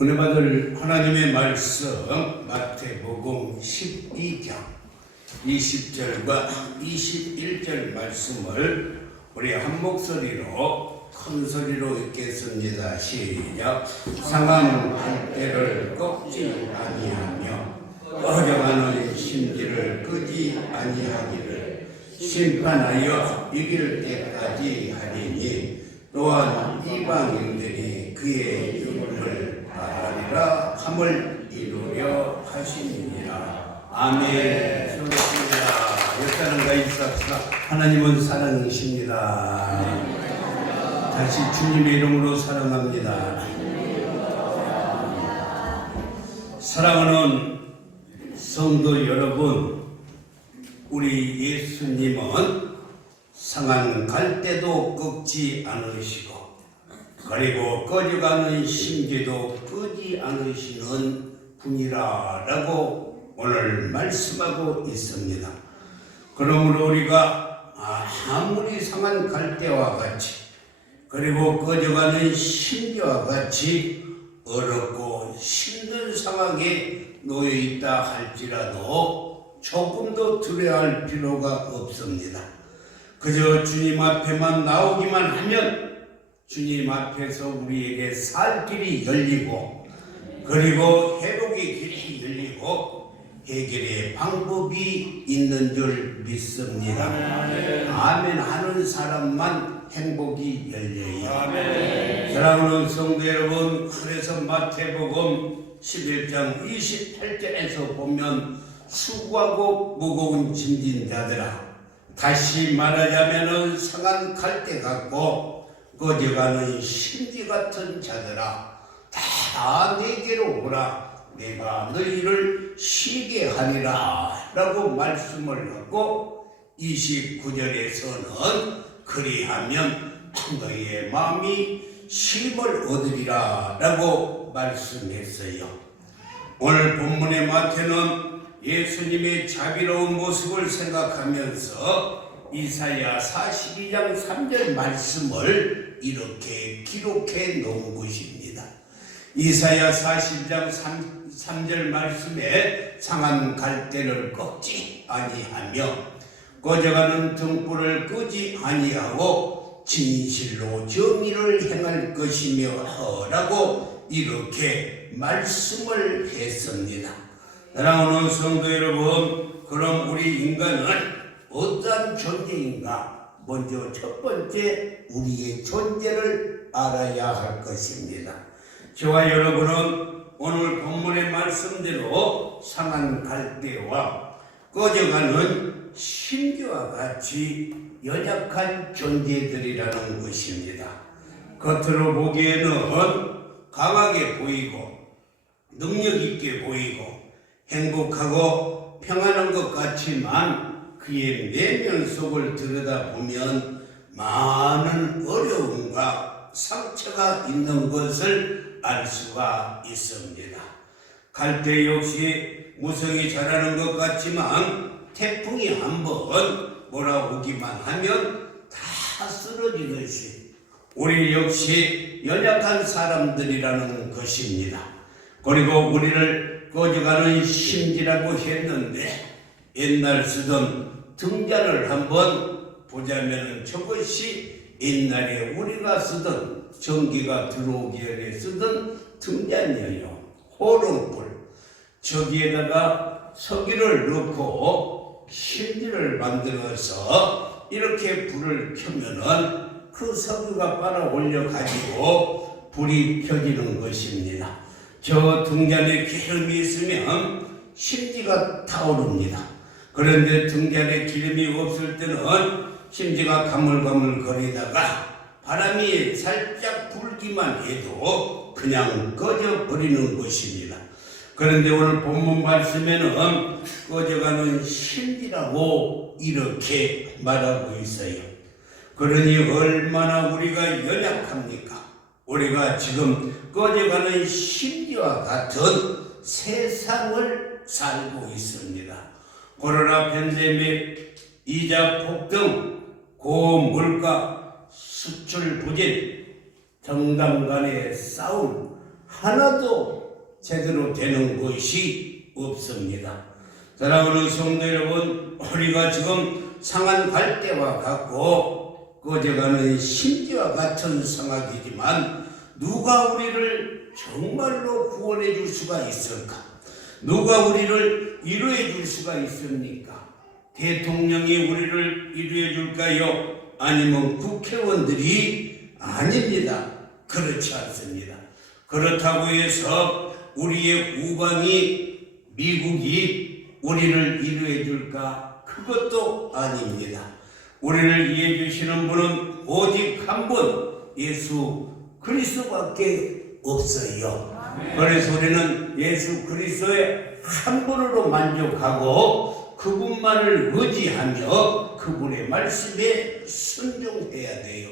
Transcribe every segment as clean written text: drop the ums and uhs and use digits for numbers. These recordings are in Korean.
은혜 받을 하나님의 말씀 마태복음 12장 20절과 21절 말씀을 우리 한 목소리로 큰 소리로 읽겠습니다. 시작. 상한 갈대를 꺾지 아니하며 꺼져가는 심지를 끄지 아니하기를 심판하여 이길 때까지 하리니 또한 이방인들이 그의 이름을 바라리라 함을 이루려 하시니라. 아멘. 수고하셨습니다. 역사는가 있었사 하나님은 사랑이십니다. 다시 주님의 이름으로 사랑합니다. 사랑하는 성도 여러분, 우리 예수님은 상한 갈대도 꺾지 않으시고 그리고 꺼져가는 심지도 끄지 않으시는 분이라고 오늘 말씀하고 있습니다. 그러므로 우리가 아무리 상한 갈대와 같이 그리고 꺼져가는 심지와 같이 어렵고 힘든 상황에 놓여있다 할지라도 조금도 두려워할 필요가 없습니다. 그저 주님 앞에만 나오기만 하면 주님 앞에서 우리에게 살 길이 열리고 그리고 회복의 길이 열리고 해결의 방법이 있는 줄 믿습니다. 아멘 하는 사람만 행복이 열려요. 사랑하는 성도 여러분, 그래서 마태복음 11장 28절에서 보면 수고하고 무거운 짐진 자들아, 다시 말하자면 상한 갈대 같고 꺼져가는 심지 같은 자들아, 다 내게로 오라. 내가 너희를 쉬게 하리라 라고 말씀을 하고 29절에서는 그리하면 너희의 마음이 쉼을 얻으리라 라고 말씀했어요. 오늘 본문의 마태는 예수님의 자비로운 모습을 생각하면서 이사야 42장 3절 말씀을 이렇게 기록해 놓은 것입니다. 이사야 40장 3절 말씀에 상한 갈대를 꺾지 아니하며 꺼져가는 등불을 끄지 아니하고 진실로 정의를 행할 것이며 라고 이렇게 말씀을 했습니다. 사랑하는 성도 여러분, 그럼 우리 인간은 어떠한 존재인가? 먼저 첫 번째 우리의 존재를 알아야 할 것입니다. 저와 여러분은 오늘 본문의 말씀대로 상한 갈대와 꺼져가는 심지와 같이 연약한 존재들이라는 것입니다. 겉으로 보기에는 강하게 보이고 능력 있게 보이고 행복하고 평안한 것 같지만 그의 내면 속을 들여다보면 많은 어려움과 상처가 있는 것을 알 수가 있습니다. 갈대 역시 무성이 자라는 것 같지만 태풍이 한번 몰아오기만 하면 다 쓰러지듯이 우리 역시 연약한 사람들이라는 것입니다. 그리고 우리를 꺼져가는 심지라고 했는데 옛날 쓰던 등잔을 한번 보자면 저것이 옛날에 우리가 쓰던 전기가 들어오기 전에 쓰던 등잔이에요. 호롱불. 저기에다가 석유를 넣고 심지를 만들어서 이렇게 불을 켜면은 그 석유가 빨아 올려 가지고 불이 켜지는 것입니다. 저 등잔에 기름이 있으면 심지가 타오릅니다. 그런데 등잔에 기름이 없을 때는 심지가 가물가물 거리다가 바람이 살짝 불기만 해도 그냥 꺼져버리는 것입니다. 그런데 오늘 본문 말씀에는 꺼져가는 심지라고 이렇게 말하고 있어요. 그러니 얼마나 우리가 연약합니까? 우리가 지금 꺼져가는 심지와 같은 세상을 살고 있습니다. 코로나 팬데믹, 이자 폭등, 고물가, 수출 부진, 정당 간의 싸움, 하나도 제대로 되는 것이 없습니다. 사랑하는 성도 여러분, 우리가 지금 상한 갈대와 같고 꺼져가는 심지와 같은 상황이지만 누가 우리를 정말로 구원해 줄 수가 있을까? 누가 우리를 위로해 줄 수가 있습니까? 대통령이 우리를 위로해 줄까요? 아니면 국회의원들이? 아닙니다. 그렇지 않습니다. 그렇다고 해서 우리의 우방이 미국이 우리를 위로해 줄까? 그것도 아닙니다. 우리를 위해 주시는 분은 오직 한 분, 예수 그리스도밖에 없어요. 그래서 우리는 예수 그리스도의 한 분으로 만족하고 그분만을 의지하며 그분의 말씀에 순종해야 돼요.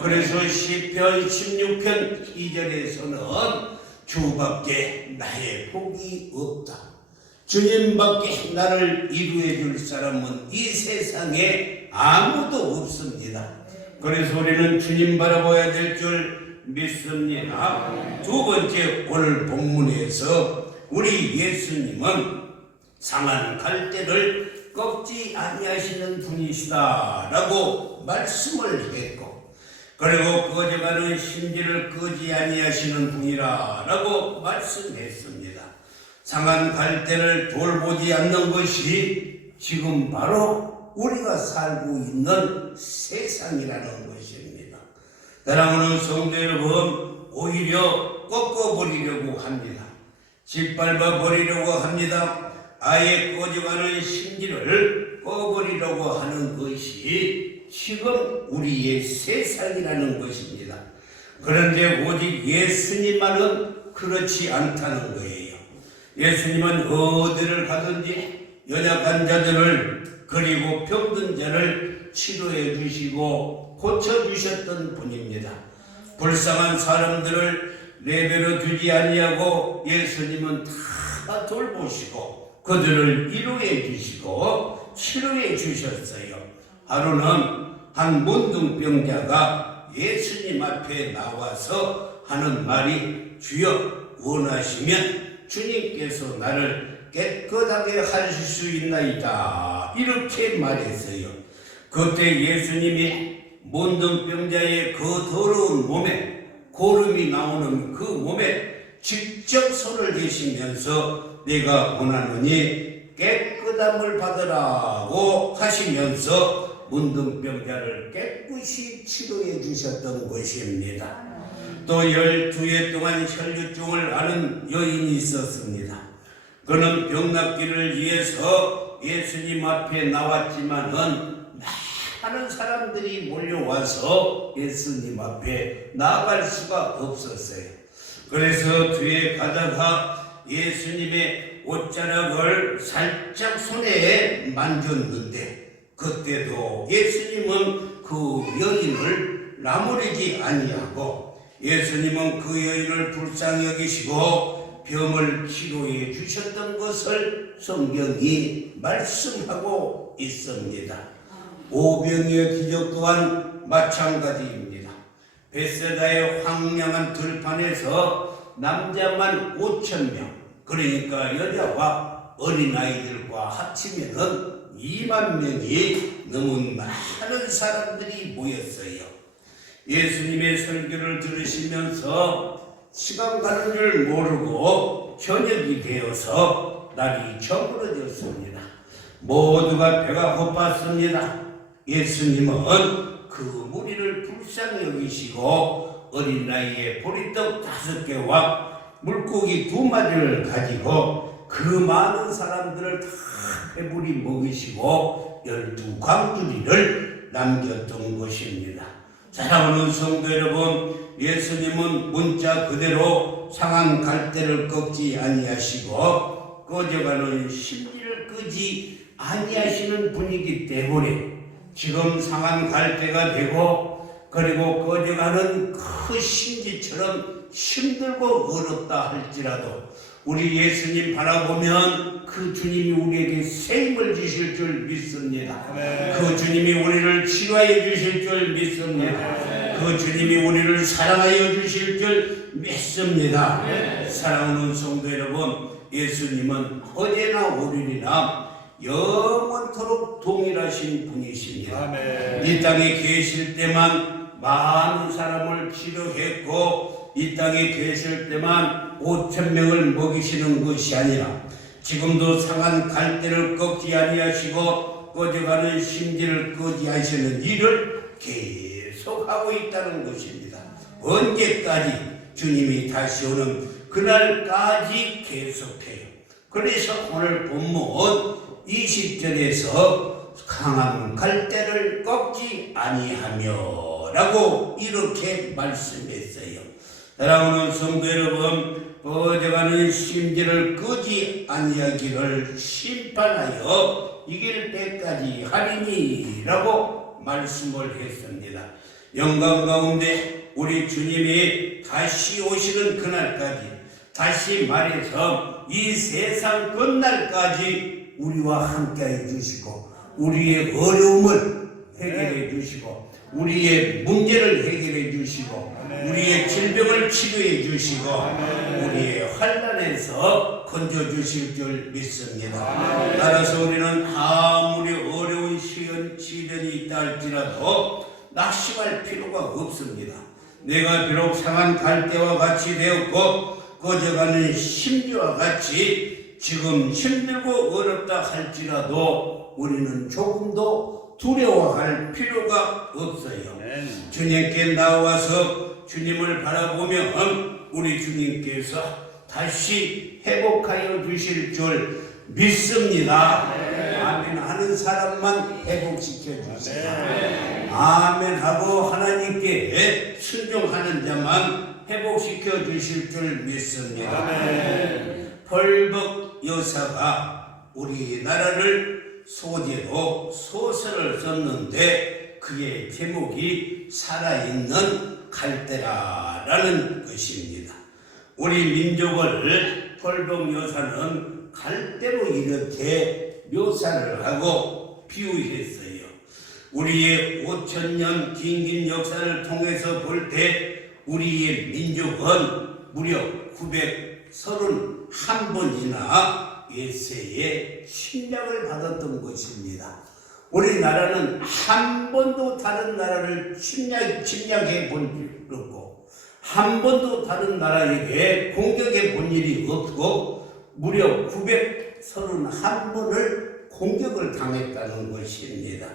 그래서 시편 16편 2절에서는 주밖에 나의 복이 없다. 주님밖에 나를 위로해 줄 사람은 이 세상에 아무도 없습니다. 그래서 우리는 주님 바라봐야 될 줄 믿습니다. 두 번째, 오늘 본문에서 우리 예수님은 상한 갈대를 꺾지 아니하시는 분이시다라고 말씀을 했고, 그리고 꺼져가는 심지를 끄지 아니하시는 분이라고 말씀했습니다. 상한 갈대를 돌보지 않는 것이 지금 바로 우리가 살고 있는 세상이라는 것입니다. 사랑하는 성도 여러분, 오히려 꺾어버리려고 합니다. 짓밟아 버리려고 합니다. 아예 꺼져가는 심지를 꺼버리려고 하는 것이 지금 우리의 세상이라는 것입니다. 그런데 오직 예수님만은 그렇지 않다는 거예요. 예수님은 어디를 가든지 연약한 자들을 그리고 병든 자를 치료해 주시고 고쳐 주셨던 분입니다. 불쌍한 사람들을 내버려 두지 아니하고 예수님은 다 돌보시고 그들을 위로해 주시고 치료해 주셨어요. 하루는 한 문둥병자가 예수님 앞에 나와서 하는 말이, 주여 원하시면 주님께서 나를 깨끗하게 하실 수 있나이다, 이렇게 말했어요. 그때 예수님이 문둥병자의 그 더러운 몸에, 고름이 나오는 그 몸에 직접 손을 대시면서 내가 원하노니 깨끗함을 받으라고 하시면서 문둥병자를 깨끗이 치료해 주셨던 것입니다. 또 12해 동안 혈류증을 앓은 여인이 있었습니다. 그는 병낫기를 위해서 예수님 앞에 나왔지만은 많은 사람들이 몰려와서 예수님 앞에 나아갈 수가 없었어요. 그래서 뒤에 가다가 예수님의 옷자락을 살짝 손에 만졌는데, 그때도 예수님은 그 여인을 나무리지 아니하고 예수님은 그 여인을 불쌍히 여기시고 병을 치료해 주셨던 것을 성경이 말씀하고 있습니다. 오병이의 기적 또한 마찬가지입니다. 벳세다의 황량한 들판에서 남자만 5,000명, 그러니까 여자와 어린아이들과 합치면은 2만 명이 넘은 많은 사람들이 모였어요. 예수님의 설교를 들으시면서 시간 가는 줄 모르고 저녁이 되어서 날이 저물어졌습니다. 모두가 배가 고팠습니다. 예수님은 그 무리를 불쌍히 여기시고 어린 나이에 보리떡 5개와 물고기 2마리를 가지고 그 많은 사람들을 다 배불리 먹이시고 12광주리를 남겼던 것입니다. 사랑하는 성도 여러분, 예수님은 문자 그대로 상한 갈대를 꺾지 아니하시고 꺼져가는 심지를 끄지 아니하시는 분이기 때문에 지금 상한 갈대가 되고 그리고 꺼져가는 그 심지처럼 힘들고 어렵다 할지라도 우리 예수님 바라보면 그 주님이 우리에게 새 힘을 주실 줄 믿습니다. 그 주님이 우리를 치료해 주실 줄 믿습니다. 그 그 주님이 우리를 사랑하여 주실 줄 믿습니다. 사랑하는 성도 여러분, 예수님은 어제나 오늘이나 영원토록 동일하신 분이십니다. 이 땅에 계실 때만 많은 사람을 치료했고 이 땅에 계실 때만 5,000명을 먹이시는 것이 아니라 지금도 상한 갈대를 꺾지 아니하시고 꺼져가는 심지를 끄지 하시는 일을 계속하고 있다는 것입니다. 언제까지? 주님이 다시 오는 그날까지 계속해요. 그래서 오늘 본문 20절에서 강한 갈대를 꺾지 아니하며 라고 이렇게 말씀했어요. 사랑하는 성도 여러분, 꺼져가는 심지를 끄지 아니하기를 심판하여 이길 때까지 하리니 라고 말씀을 했습니다. 영광 가운데 우리 주님이 다시 오시는 그날까지, 다시 말해서 이 세상 끝날까지 우리와 함께 해주시고 우리의 어려움을 해결해 주시고 우리의 문제를 해결해 주시고 우리의 질병을 치료해 주시고 우리의 환난에서 건져주실 줄 믿습니다. 따라서 우리는 아무리 어려운 시련이 있다 할지라도 낙심할 필요가 없습니다. 내가 비록 상한 갈대와 같이 되었고 꺼져가는 심지와 같이 지금 힘들고 어렵다 할지라도 우리는 조금도 두려워할 필요가 없어요. 주님께 나와서 주님을 바라보면 우리 주님께서 다시 회복하여 주실 줄 믿습니다. 아멘 하는 사람만 회복시켜 주세요. 아멘 하고 하나님께 순종하는 자만 회복시켜 주실 줄 믿습니다. 벌벅 여사가 우리나라를 소재로 소설을 썼는데 그의 제목이 살아있는 갈대라라는 것입니다. 우리 민족을 벌벅 여사는 갈대로 이렇게 묘사를 하고 비유했어요. 우리의 5,000년 긴 역사를 통해서 볼 때 우리의 민족은 무려 931번이나 예세의 침략을 받았던 것입니다. 우리나라는 한 번도 다른 나라를 침략해 본 일 없고 한 번도 다른 나라에게 공격해 본 일이 없고 무려 931번을 공격을 당했다는 것입니다.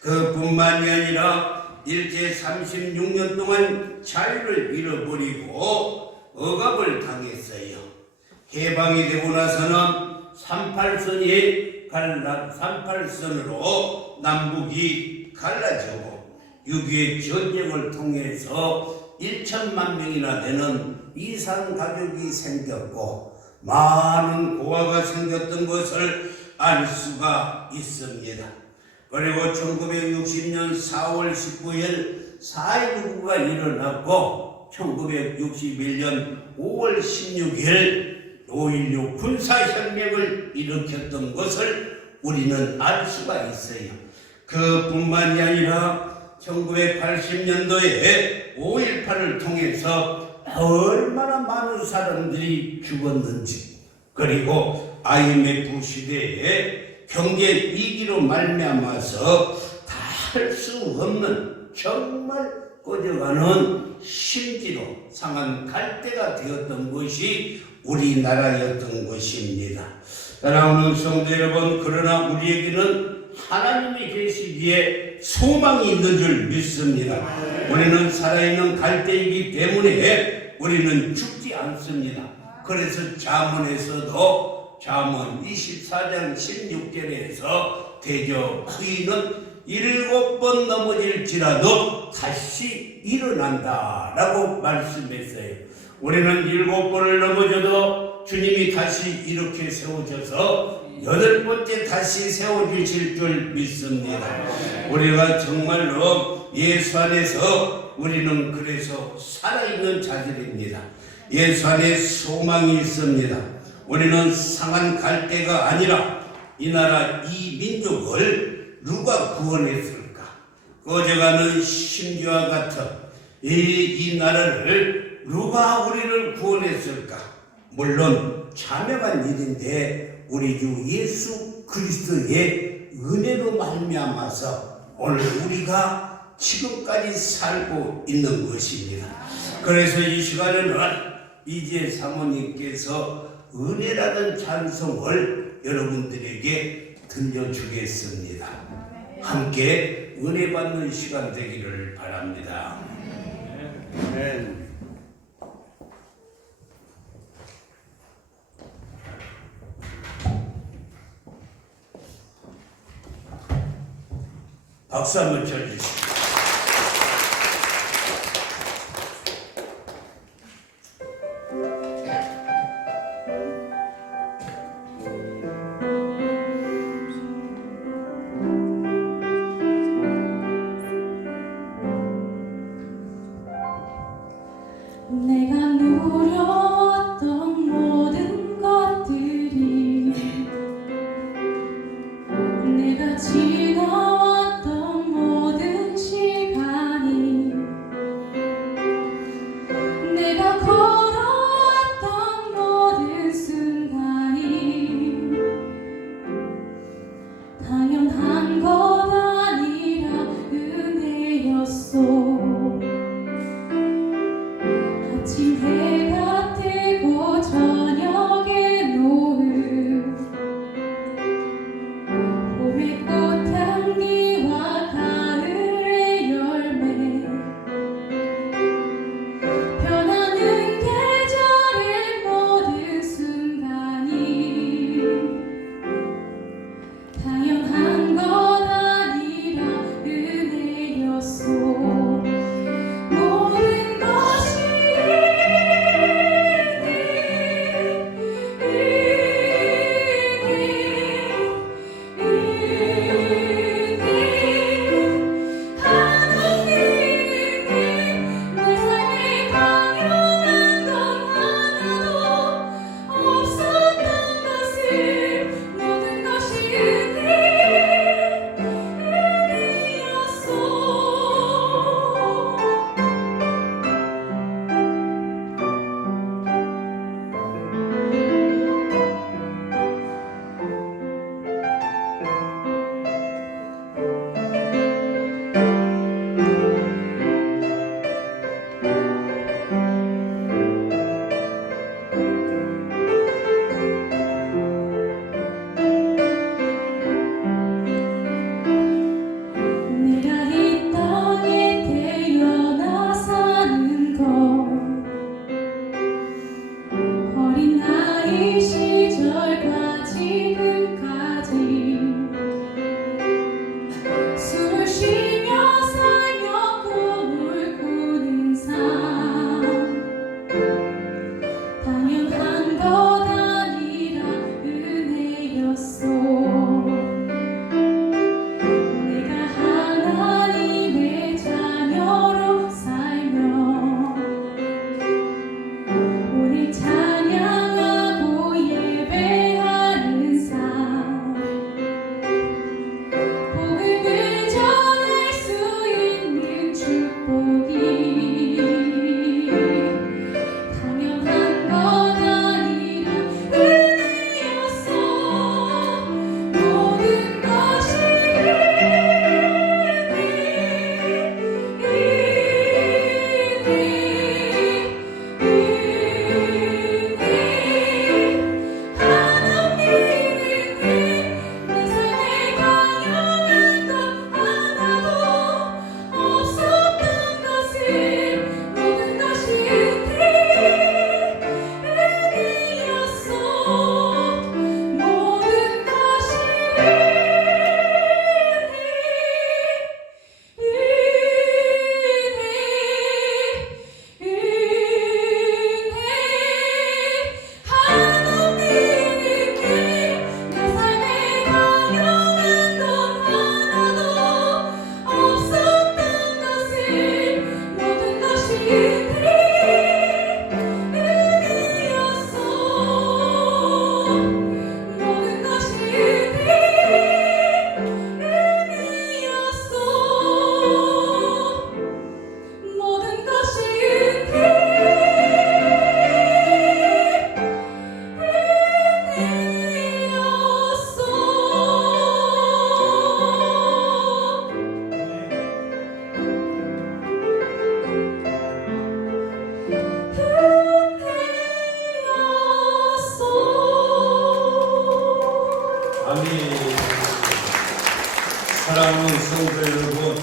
그뿐만이 아니라 일제 36년 동안 자유를 잃어버리고 억압을 당했어요. 해방이 되고 나서는 38선으로 남북이 갈라지고 6.25 전쟁을 통해서 1천만 명이나 되는 이산 가족이 생겼고 많은 고아가 생겼던 것을 알 수가 있습니다. 그리고 1960년 4월 19일 4.19가 일어났고 1961년 5월 16일 5.16 군사혁명을 일으켰던 것을 우리는 알 수가 있어요. 그뿐만이 아니라 1980년도에 5.18을 통해서 얼마나 많은 사람들이 죽었는지, 그리고 IMF 시대에 경제 위기로 말미암아서 다 할 수 없는 정말 꺼져가는 심지로 상한 갈대가 되었던 것이 우리나라였던 것입니다. 사랑하는 성도 여러분, 그러나 우리에게는 하나님이 계시기에 소망이 있는 줄 믿습니다. 우리는 살아있는 갈대이기 때문에 우리는 죽지 않습니다. 그래서 잠언에서도 잠언 24장 16절에서 대저 의인은 7번 넘어질지라도 다시 일어난다 라고 말씀했어요. 우리는 7번을 넘어져도 주님이 다시 이렇게 세워져서 8번째 다시 세워주실 줄 믿습니다. 우리가 정말로 예수 안에서 우리는 그래서 살아있는 자들입니다. 예수 안에 소망이 있습니다. 우리는 상한 갈대가 아니라 이 나라 이 민족을 누가 구원했을까? 꺼져가는 심지와 같은 이 나라를 누가 우리를 구원했을까? 물론 자명한 일인데 우리 주 예수 그리스도의 은혜로 말미암아서 오늘 우리가 지금까지 살고 있는 것입니다. 그래서 이 시간에는 이재 사모님께서 은혜라는 찬송을 여러분들에게 들려주겠습니다. 함께 은혜 받는 시간 되기를 바랍니다. 아멘. 박수 한번 쳐주시죠. 내가 누렸던 모든 것들이 내가 지나왔던 모든 시간들이 사랑하는 성도 여러분,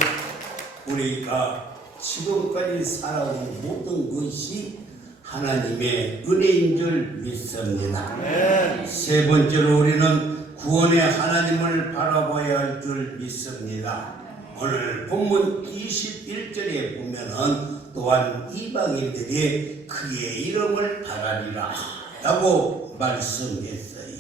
우리가 지금까지 살아온 모든 것이 하나님의 은혜인 줄 믿습니다. 세 번째로 우리는 구원의 하나님을 바라봐야 할 줄 믿습니다. 오늘 본문 21절에 보면은 또한 이방인들이 그의 이름을 바라리라 라고 말씀했어요.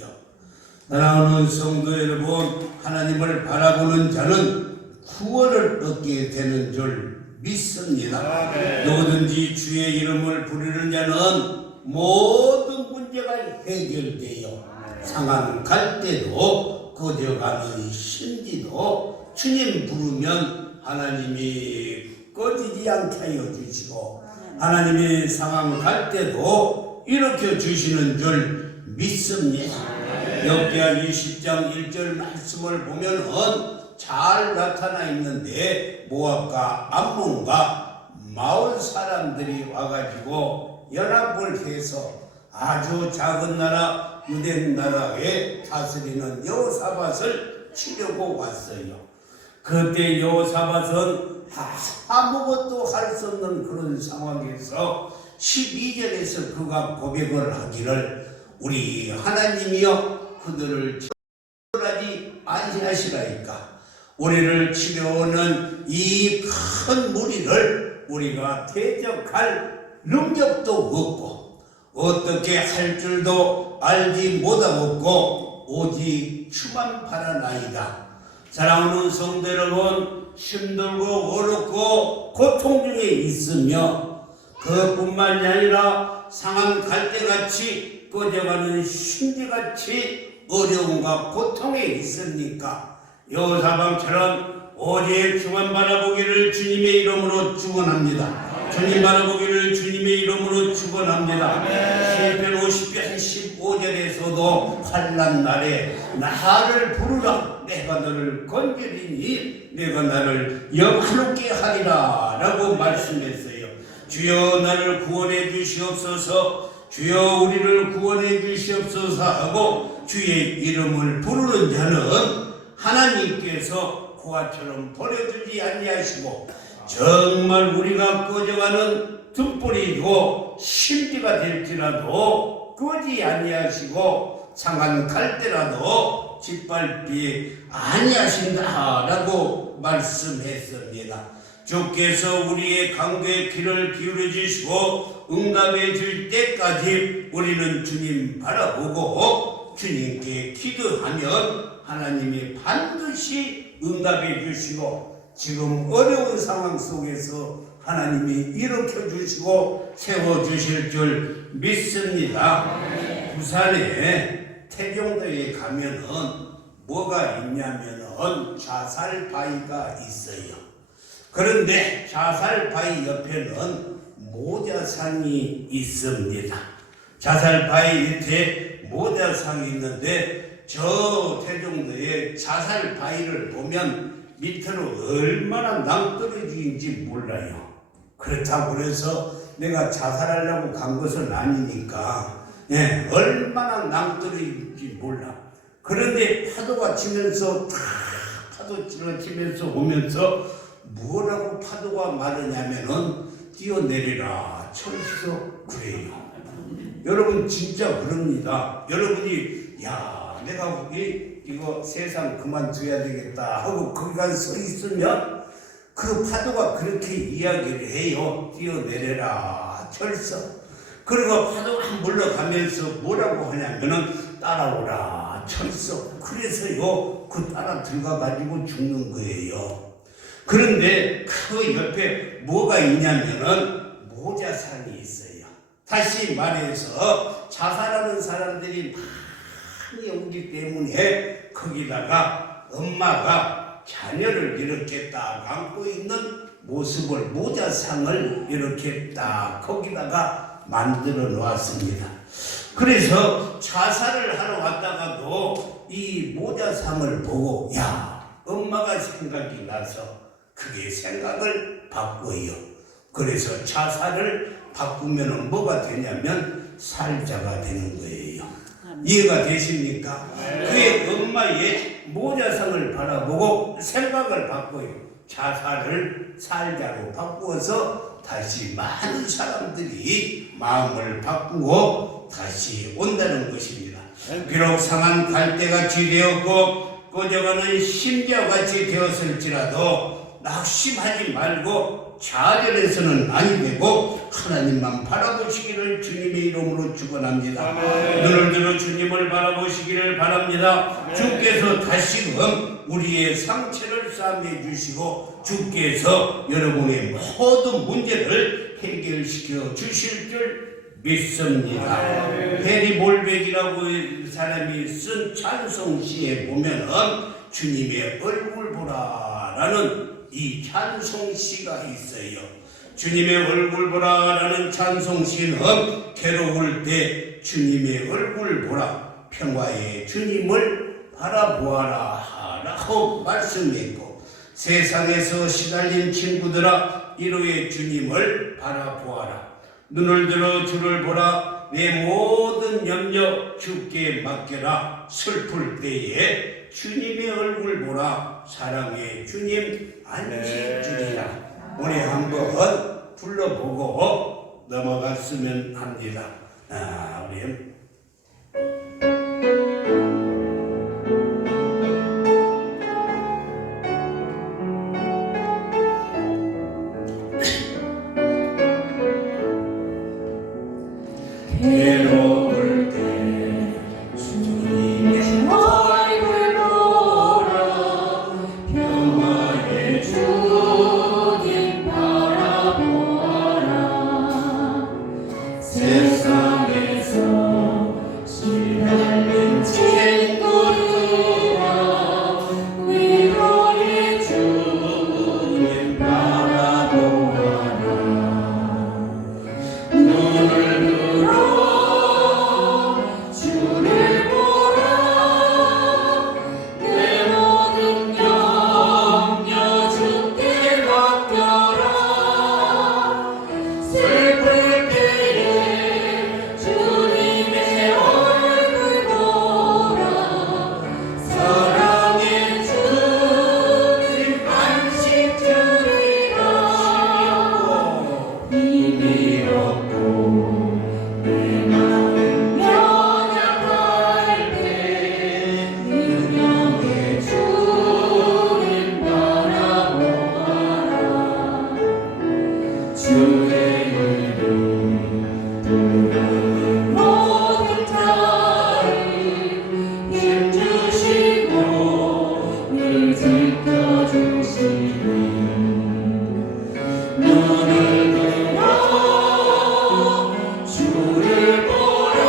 사랑하는 성도 여러분, 하나님을 바라보는 자는 구원을 얻게 되는 줄 믿습니다. 누구든지 주의 이름을 부르는 자는 모든 문제가 해결되어 상한 갈 때도 거저가는 신지도 주님 부르면 하나님이 꺼지지 않게 하여 주시고 하나님이 상한 갈 때도 일으켜 주시는 줄 믿습니다. 욥기야 20장 1절 말씀을 보면은 잘 나타나 있는데 모압과 암몬과 마을 사람들이 와가지고 연합을 해서 아주 작은 나라 유대 나라에 다스리는 여호사밧을 치려고 왔어요. 그때 여호사밧은 아무것도 할 수 없는 그런 상황에서 12절에서 그가 고백을 하기를 우리 하나님이여 그들을 치료하지 아니하시라이까 우리를 치료하는 이 큰 무리를 우리가 대적할 능력도 없고 어떻게 할 줄도 알지 못하고 오직 주만 바라나이다. 사랑하는 성도 여러분, 힘들고 어렵고 고통 중에 있으며 그뿐만이 아니라 상한 갈대같이 꺼져가는 신지같이 어려움과 고통에 있으니까 여호사밧처럼 오직 주만 바라보기를 주님의 이름으로 축원합니다. 주님 바라보기를 주님의 이름으로 축원합니다. 시편 50편 15절에서도 환난 날에 나를 부르라 내가 너를 건지리니 내가 나를 영화롭게 하리라 라고 말씀했어요. 주여 나를 구원해 주시옵소서, 주여 우리를 구원해 주시옵소서 하고 주의 이름을 부르는 자는 하나님께서 고아처럼 버려두지 아니하시고 정말 우리가 꺼져가는 등불이고 심지가 될지라도 끄지 아니하시고 상한 갈대라도 짓밟지 아니하신다라고 말씀했습니다. 주께서 우리의 간구에 귀를 기울여 주시고 응답해 줄 때까지 우리는 주님 바라보고 주님께 기도하면 하나님이 반드시 응답해 주시고 지금 어려운 상황 속에서 하나님이 일으켜 주시고 세워 주실 줄 믿습니다. 부산에 태종도에 가면은 뭐가 있냐면은 자살 바위가 있어요. 그런데 자살 바위 옆에는 모자상이 있습니다. 자살 바위 밑에 모자상이 있는데 저 태종도에 자살 바위를 보면 밑으로 얼마나 낭떠러지인지 몰라요. 그렇다고 해서 내가 자살하려고 간 것은 아니니까 얼마나 낭떠러지인지 몰라. 그런데 파도가 치면서 파도 치면서 오면서 뭐라고 파도가 말하냐면은 뛰어내리라 철수 그래요. 여러분 진짜 그럽니다. 여러분이 야 내가 이거 세상 그만둬야 되겠다 하고 거기 가서 서 있으면 그 파도가 그렇게 이야기를 해요. 뛰어내려라 철서. 그리고 파도가 물러가면서 뭐라고 하냐면은 따라오라 철서. 그래서요 그 따라 들어가 가지고 죽는 거예요. 그런데 그 옆에 뭐가 있냐면은 모자산이 있어요. 다시 말해서 자살하는 사람들이 많이 오기 때문에 거기다가 엄마가 자녀를 이렇게 딱 안고 있는 모습을 모자상을 이렇게 딱 거기다가 만들어 놓았습니다. 그래서 자살을 하러 왔다가도 이 모자상을 보고 야 엄마가 생각이 나서 그게 생각을 바꿔요. 그래서 자살을 바꾸면 뭐가 되냐면 살자가 되는 거예요. 이해가 되십니까? 그의 엄마의 모자상을 바라보고 생각을 바꿔요. 자살을 살자로 바꾸어서 다시 많은 사람들이 마음을 바꾸고 다시 온다는 것입니다. 비록 상한 갈대같이 되었고 꺼져가는 심지어같이 되었을지라도 낙심하지 말고 좌절해서는 아니 되고 하나님만 바라보시기를 주님의 이름으로 축원합니다. 눈을 들어 주님을 바라보시기를 바랍니다. 주께서 다시금 우리의 상처를 싸매해 주시고 주께서 여러분의 모든 문제를 해결시켜 주실 줄 믿습니다. 해리 몰백이라고 사람이 쓴 찬송시에 보면은 주님의 얼굴 보라라는 이 찬송시가 있어요. 주님의 얼굴 보라라는 찬송시는 괴로울 때 주님의 얼굴 보라, 평화의 주님을 바라보아라 라고 말씀했고, 세상에서 시달린 친구들아 이로의 주님을 바라보아라. 눈을 들어 주를 보라. 내 모든 염려 주께 맡겨라. 슬플 때에 주님의 얼굴 보라. 사랑의 주님 안식주리라. 오늘 한번 불러보고 넘어갔으면 합니다. 우리 괴로울 때 주님의 얼굴 보라. 평화의 주님 바라보아라. 세상에서 시달린 친구들아 위로의 주님 바라보아라. 눈을 들어 주를 보라. 내 모든 염려 주께 맡겨라. 슬플 때에 주님의 얼굴 보라. 사랑의 주님 안식 주리라. 힘이 없고 내 마음 연약할 때 능력의 주님 바라보아라. 주의 이름 부르는 모든 자의 힘주시고 늘 지켜주시니 눈을 들어 주를 보라.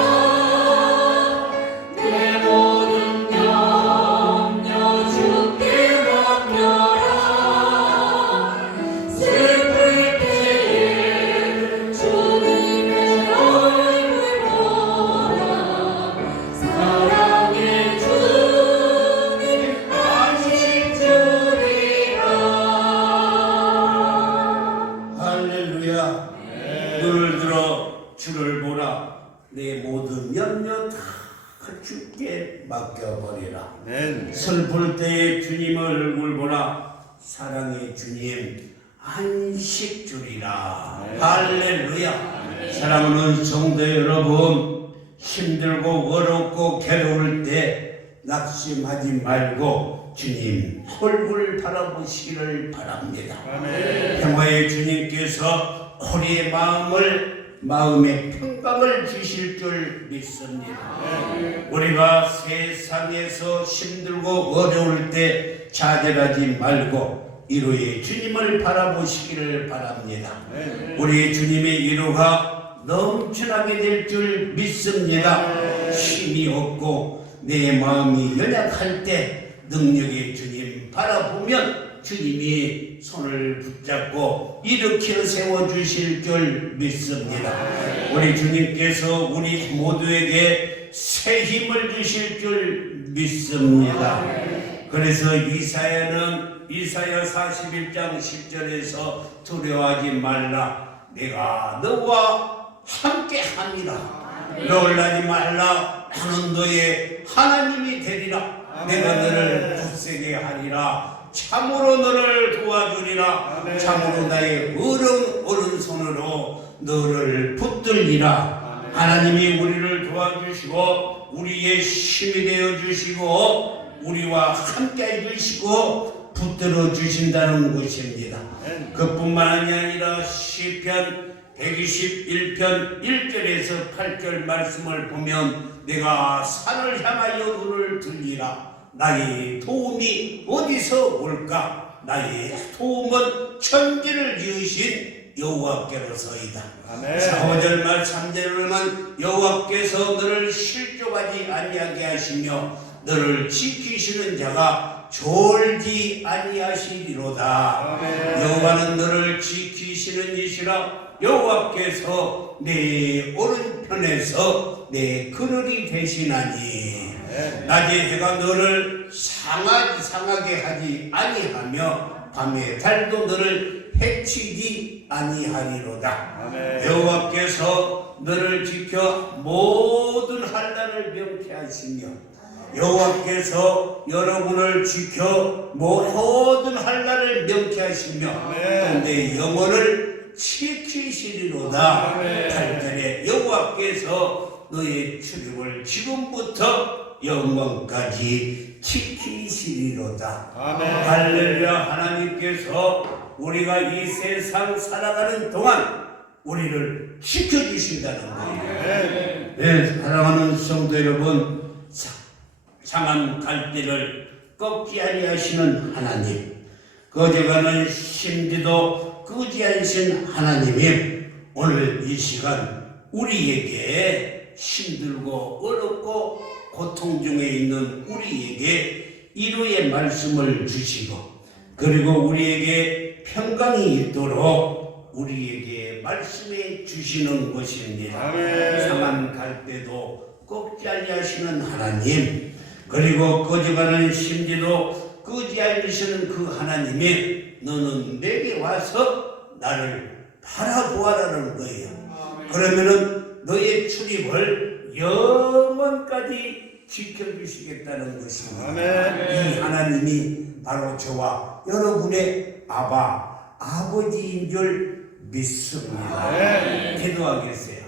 내 모든 염려 주께 맡겨라. 슬플 때에 주님의 얼굴 보라. 사랑의 주님 안식 주리라. 할렐루야. 눈을 들어 주를 보라. 내 모든 염려 다 주께 맡겨버리라. 슬플 때에 주님의 얼굴 보라. 사랑의 주님 안식 주리라. 할렐루야. 사랑하는 성도 여러분, 힘들고 어렵고 괴로울 때 낙심하지 말고 주님 얼굴 바라보시기를 바랍니다. 평화의 주님께서 우리의 마음의 평강을 주실 줄 믿습니다. 우리가 세상에서 힘들고 어려울 때 좌절하지 말고 이로의 주님을 바라보시기를 바랍니다. 우리 주님의 위로가 넘쳐나게 될 줄 믿습니다. 힘이 없고 내 마음이 연약할 때 능력의 주님 바라보면 주님이 손을 붙잡고 일으켜 세워주실 줄 믿습니다. 우리 주님께서 우리 모두에게 새 힘을 주실 줄 믿습니다. 그래서 이사야 41장 10절에서 두려워하지 말라. 내가 너와 함께 함이라. 놀라지 말라. 나는 너의 하나님이 되리라. 내가 너를 굳세게 하리라. 참으로 너를 도와주리라. 참으로 나의 오른손으로 너를 붙들리라. 하나님이 우리를 도와주시고 우리의 힘이 되어 주시고 우리와 함께 해주시고 붙들어 주신다는 것입니다. 그뿐만이 아니라 시편 121편 1절에서 8절 말씀을 보면 내가 산을 향하여 눈을 들리라. 나의 도움이 어디서 올까? 나의 도움은 천지를 지으신 여호와께로서이다. 4절 말 3절은 여호와께서 너를 실족하지 아니하게 하시며 너를 지키시는 자가 졸지 아니하시리로다. 여호와는 너를 지키시는 이시라. 여호와께서 내 오른편에서 내 그늘이 되시나니 낮에 해가 너를 상하게 하지 아니하며 밤에 달도 너를 해치지 아니하리로다. 여호와께서 너를 지켜 모든 환난을 명쾌하시며 여호와께서 여러분을 지켜 모든 환난을 명쾌하시며 또 내 영혼을 지키시리로다. 8절에 여호와께서 너의 출입을 지금부터 영원까지 지키시리로다. 할렐루야. 하나님께서 우리가 이 세상 살아가는 동안 우리를 지켜주신다는 거예요. 네, 사랑하는 성도 여러분, 상한 갈대를 꺾지 아니하시는 하나님, 거저가는 심지도 끄지 않으신 하나님이 오늘 이 시간 우리에게 힘들고 어렵고 고통 중에 있는 우리에게 위로의 말씀을 주시고 그리고 우리에게 평강이 있도록 우리에게 말씀해 주시는 것입니다. 상한 갈대도 꺾지 아니하시는 하나님, 그리고 거저가는 심지도 끄지 않으시는 그 하나님이 너는 내게 와서 나를 바라보아라는 거예요. 그러면은 너의 출입을 영원까지 지켜주시겠다는 것입니다. 이 하나님이 바로 저와 여러분의 아버지인 줄 믿습니다. 기도하겠어요.